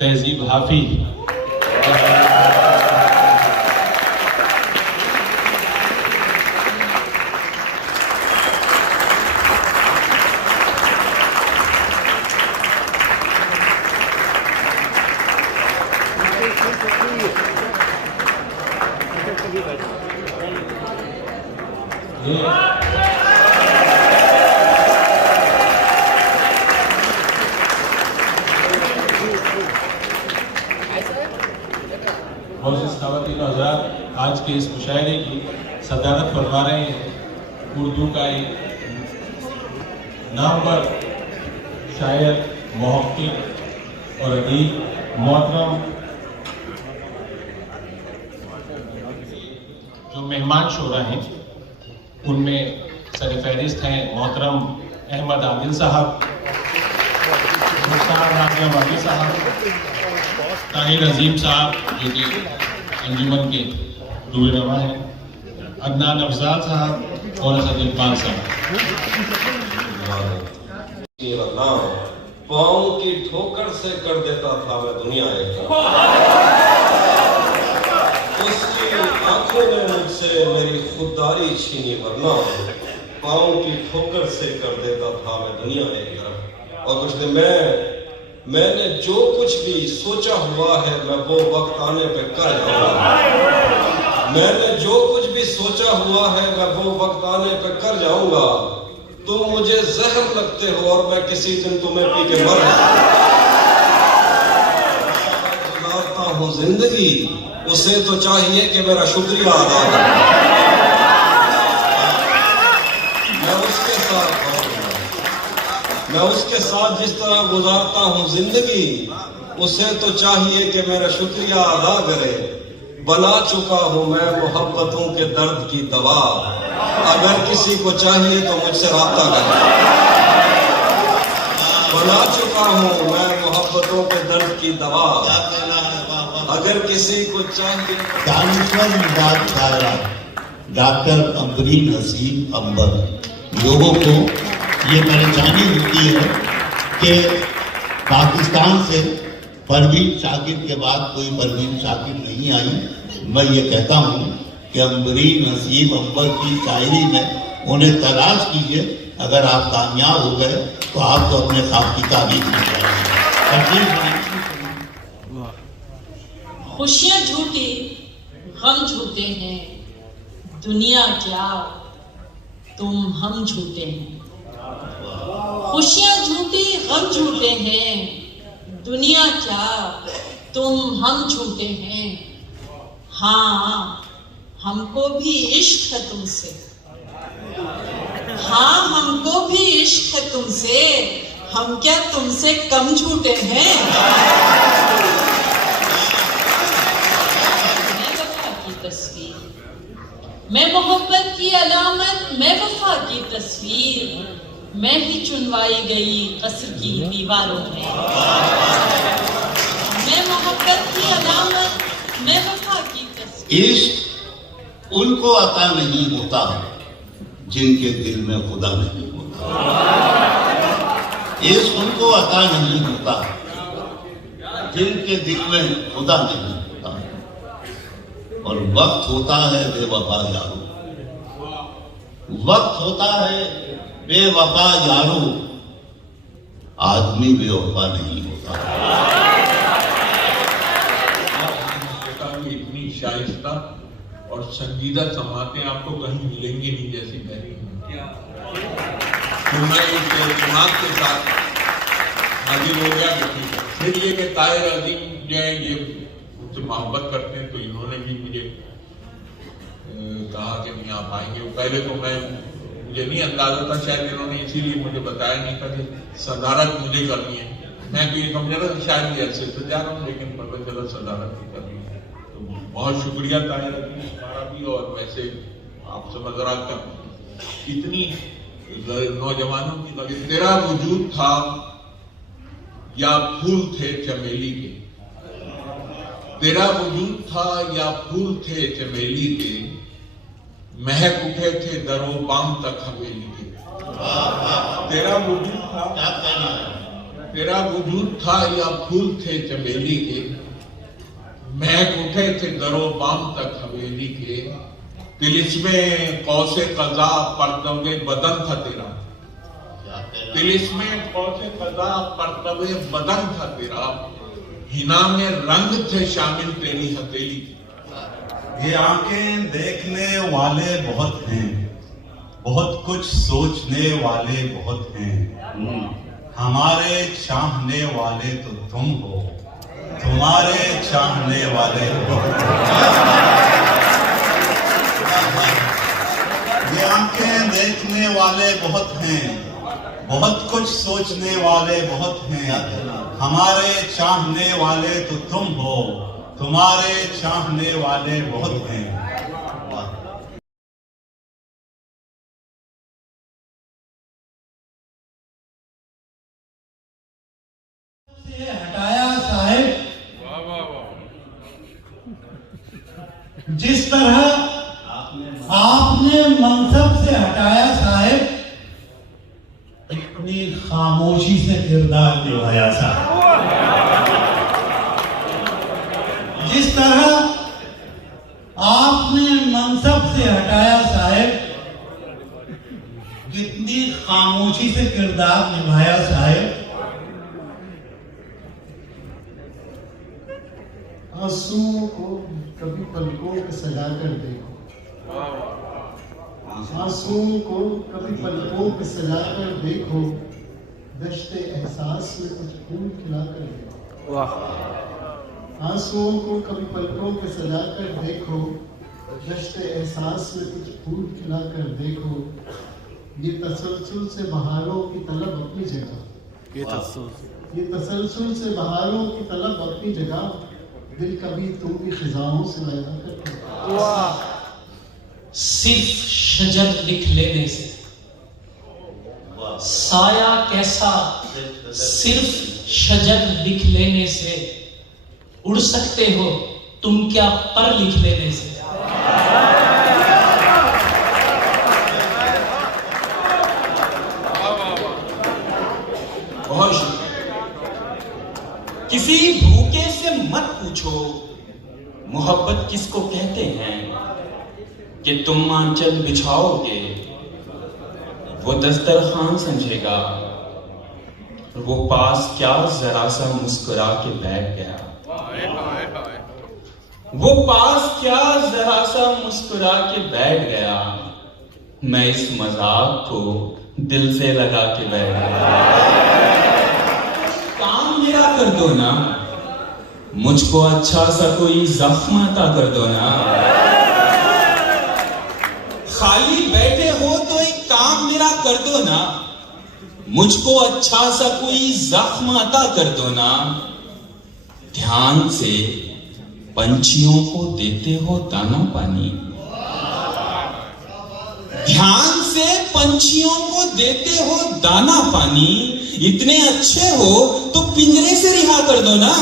तहजीब हाफिज, मोअज़्ज़िज़ ख़वातीन व हज़रात, आज के इस मुशायरे की सदारत फरमा रहे हैं उर्दू का एक नामवर शायर, मुहक़्क़िक़ और अदीब मोहतरम जो मेहमान शोरा हैं, उनमें सरफ़हरिस्त हैं मोहतरम अहमद आदिल साहब, मुख्तार राबिया वाली साहब, ताहिर अजीम साहब जो कि अंजुमन के रूबेनुमा हैं, अदनान अफजाल साहब और असद इरफान साहब। पाँव की ठोकर से कर देता था मैं दुनिया एक, उसकी आंखों ने मुझसे मेरी खुददारी छीनी, वरना पाँव की ठोकर से कर देता था मैं दुनिया एक तरफ। और कुछ दिन मैंने जो कुछ भी सोचा हुआ है मैं वो वक्त आने पे कर जाऊंगा। मैंने जो कुछ भी सोचा हुआ है मैं वो वक्त आने पे कर जाऊंगा। तुम मुझे जहर लगते हो और मैं किसी दिन तुम्हें पी के मर गुजारता हूँ जिंदगी, उसे तो चाहिए कि मेरा शुक्रिया अदा करे। मैं उसके साथ जिस तरह गुजारता हूँ जिंदगी, उसे तो चाहिए कि मेरा शुक्रिया अदा करे। बना चुका हूँ मैं मोहब्बतों के दर्द की दवा, अगर किसी को चाहिए तो मुझसे राब्ता करे। बना चुका हूँ मैं मोहब्बतों के दर्द की दवा, अगर किसी को चाहिए। दानिश्वर मिजाज शायरा डॉक्टर अम्बरीन हसीन अंबर, लोगों को ये परेशानी होती है कि पाकिस्तान से परवीन शाकिर के बाद कोई परवीन शाकिर नहीं आई। मैं ये कहता हूँ कि अम्बरीन हसीब अंबर की शायरी में उन्हें तलाश कीजिए। अगर आप कामयाब हो गए तो आपको अपने ख्वाब की तारीफ मिल जाएगी। खुशियाँ झूठी, गम झूठे हैं, दुनिया क्या तुम हम झूठे हैं। खुशियाँ झूठी, गम झूठे हैं, दुनिया क्या तुम हम झूठे हैं। हाँ, हमको भी इश्क है तुमसे, हाँ हमको भी इश्क है तुमसे, हम क्या तुमसे कम झूठे हैं। मैं वफा की तस्वीर, मैं मोहब्बत की अलामत, मैं वफा की तस्वीर, मैं ही चुनवाई गई कसर की दीवारों में। मैं मोहब्बत की अलामत, मैं वफा की तस्वीर। इश्क उनको अता नहीं होता जिनके दिल में खुदा नहीं होता। इश्क उनको अता नहीं होता जिनके दिल में खुदा नहीं होता। और वक्त होता है बेवफा यारो, वक्त होता है बेवफा यारो, आदमी बेवफा नहीं होता। इतनी शाइस्ता और संजीदा समातें आपको कहीं मिलेंगी नहीं जैसी मेरी। तो मैं इस दिमाग के साथ हाजिर हो गया। फिर ये कि ताहिर अजीम जो है ये मुझसे मोहब्बत करते हैं, तो इन्होंने भी मुझे कहा कि नहीं आप आएंगे। पहले तो मुझे नहीं अंदाजा था, शायद इन्होंने इसीलिए मुझे बताया नहीं था कि सदारत मुझे करनी है। मैं तो ये समझ रहा था शायद ये अरसे से जा रहा हूँ, लेकिन पता चला सदारत ही करनी है। तो बहुत शुक्रिया ताहिर अजीम तुम्हारा भी। और वैसे आप समझ रहा था कितनी नौजवानों की लगे। तेरा वजूद था या फूल थे चमेली के, तेरा वजूद था या फूल थे चमेली के, महक उठे थे दरों बाम तक हवेली के। तेरा वजूद था, तेरा वजूद था या फूल थे चमेली के, महक उठे थे दरो बाम तक हवेली के, तिलिस्में कौसे कज़ा परतवे बदन था तेरा, तिलिस्में कौसे कज़ा परतवे बदन था तेरा, हिना में रंग थे शामिल तेरी हथेली के। ये आंखें देखने वाले बहुत हैं, बहुत कुछ सोचने वाले बहुत हैं, हमारे चाहने वाले तो तुम हो, तुम्हारे चाहने वाले ये आंखें देखने वाले बहुत हैं, बहुत कुछ सोचने वाले बहुत हैं, हमारे चाहने वाले तो तुम हो, तुम्हारे चाहने वाले बहुत हैं। हटाया साहेब, जिस तरह आपने मनसब से हटाया साहेब, इतनी खामोशी से किरदार निभाया साहब। जिस तरह आपने मनसब से हटाया साहेब, कितनी खामोशी से किरदार निभाया साहेब। आंसुओं को कभी पलकों पे सजा कर देखो, आंसुओं को कभी पलकों पे सजा कर देखो, दश्ते एहसास में कुछ फूल खिला कर देखो। आंसुओं को कभी पलकों पे सजा कर देखो, दश्ते एहसास में कुछ फूल खिला कर देखो। ये तसलसल से बहारों की तलब अपनी जगह, ये तसलसल से बहारों की तलब अपनी जगह, दिल कभी तुम भी खिजाओं से वायदा करते। सिर्फ शजर लिख लेने से साया कैसा, सिर्फ शजर लिख लेने से उड़ सकते हो तुम क्या पर लिख लेने से। बहुत शुक्रिया। किसी भूखे से मत पूछो मोहब्बत किसको कहते हैं, कि तुम आंचल बिछाओगे वो दस्तरखान समझेगा, वो पास क्या जरा सा मुस्कुरा के बैठ गया, वो पास क्या जरा सा मुस्कुरा के बैठ गया, मैं इस मजाक को दिल से लगा के बैठ गया। काम मेरा कर दो ना, मुझको अच्छा सा कोई जख्म अता कर दो ना। खाली बैठे हो तो एक काम मेरा कर दो ना, मुझको अच्छा सा कोई जख्म अता कर दो ना। ध्यान से पंछियों को देते हो दाना पानी, ध्यान से पंछियों को देते हो दाना पानी, इतने अच्छे हो तो पिंजरे से रिहा कर दो ना।